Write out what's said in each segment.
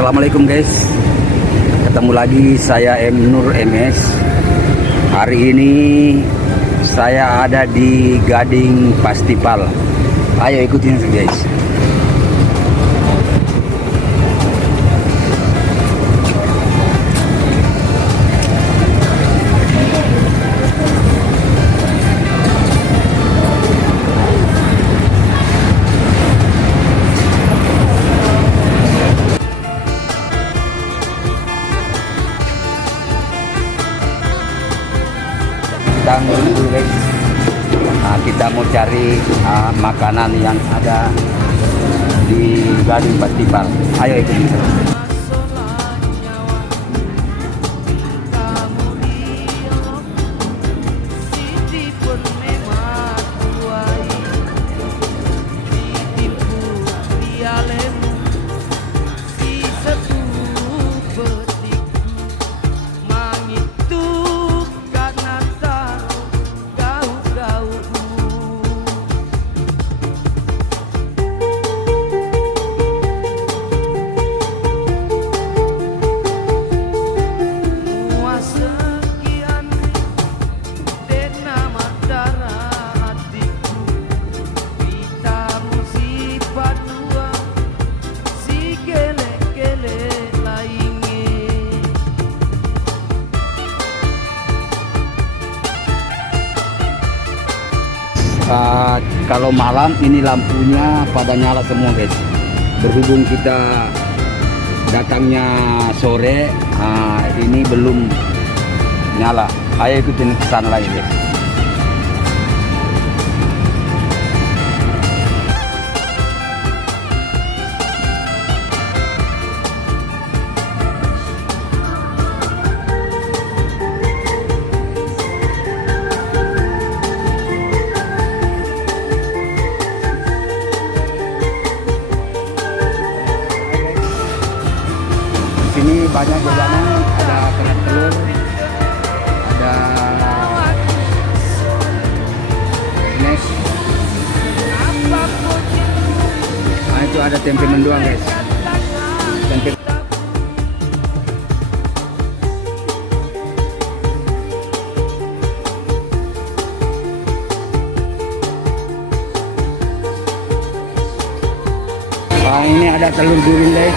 Assalamualaikum guys, ketemu lagi saya M Nur MS. Hari ini saya ada di Gading Festival. Ayo ikutin guys. Dulu guys, kita mau cari makanan yang ada di Gading Festival. Ayo ikutin saya. Kalau malam ini lampunya pada nyala semua guys. Berhubung kita datangnya sore, ini belum nyala. Ayo ikutin ke sana lagi guys. Ini banyak jajanan, ada kerak telur, ada snack. Nah, itu ada tempe mendoan guys. Tempe. Nah, ini ada telur gulung guys.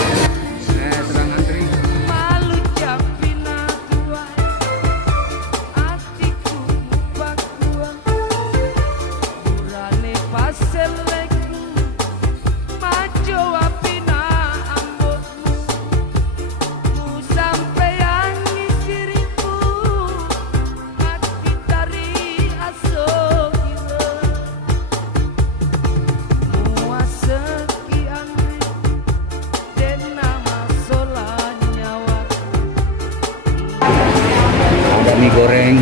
Ada mie goreng,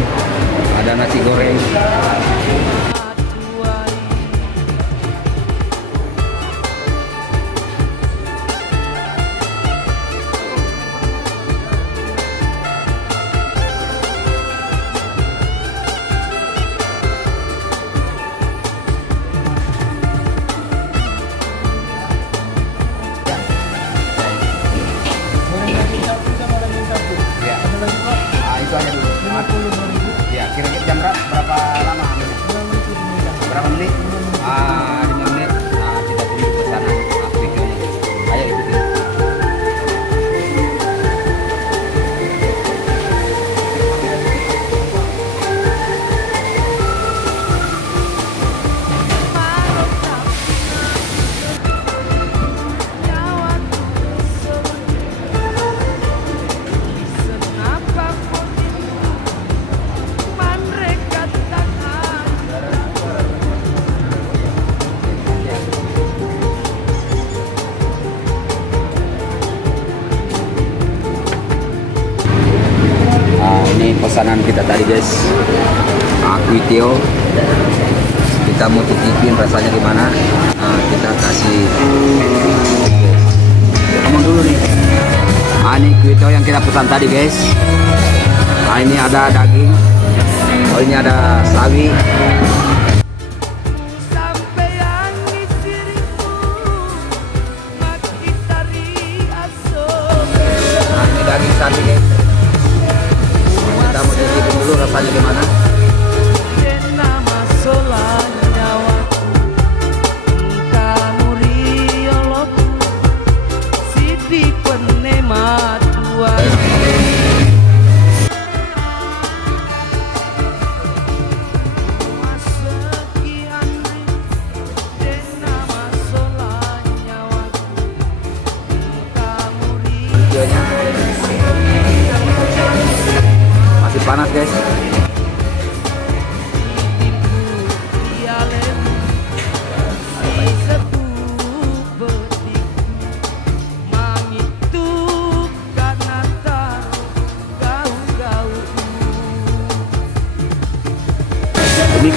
ada nasi goreng. Itu aja dulu. Ya, kira-kira jam berapa lama? Berapa menit? 5 menit. Kita tunggu pesanan videonya. Ayo ikutin. Ini pesanan kita tadi guys, kuitio. Kita mau cicipin rasanya gimana. Kita kasih ngomong dulu nih. Ini kuitio yang kita pesan tadi guys. Ini ada daging, ini ada sawi,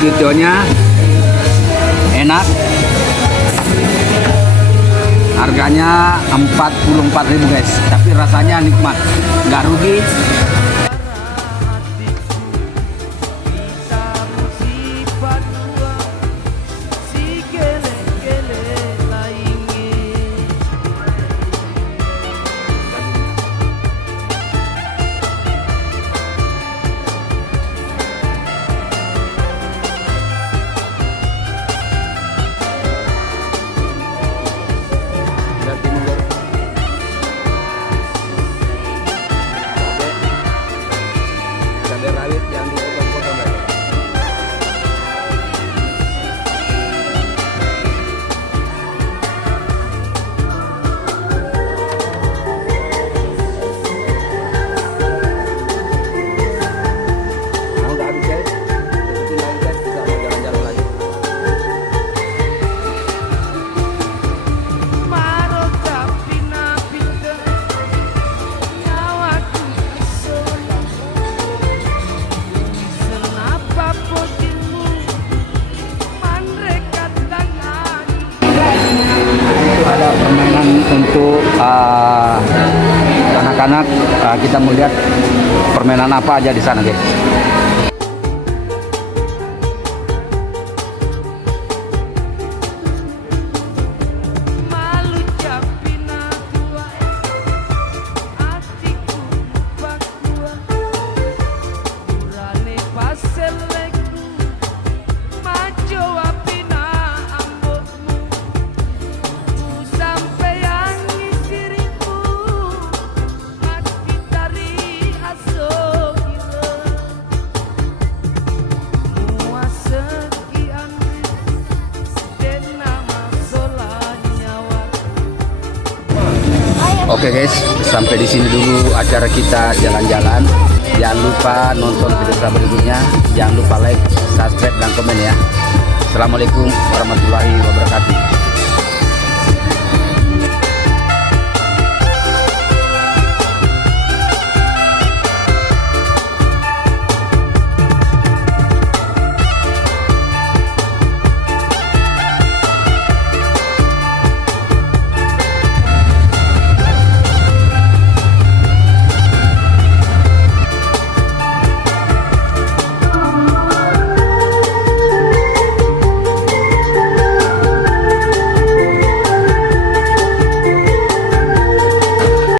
cuconya enak. Harganya 44.000 guys, tapi rasanya nikmat, nggak rugi. Cabai rawit yang dipotong-potong guys. Nah, udah habis guys. Ikutin lagi guys, kita mau jalan-jalan lagi. Ada permainan untuk anak-anak. Kita mau lihat permainan apa aja di sana guys. Oke guys, sampai di sini dulu acara kita jalan-jalan. Jangan lupa nonton video kita berikutnya. Jangan lupa like, subscribe, dan komen ya. Assalamualaikum warahmatullahi wabarakatuh.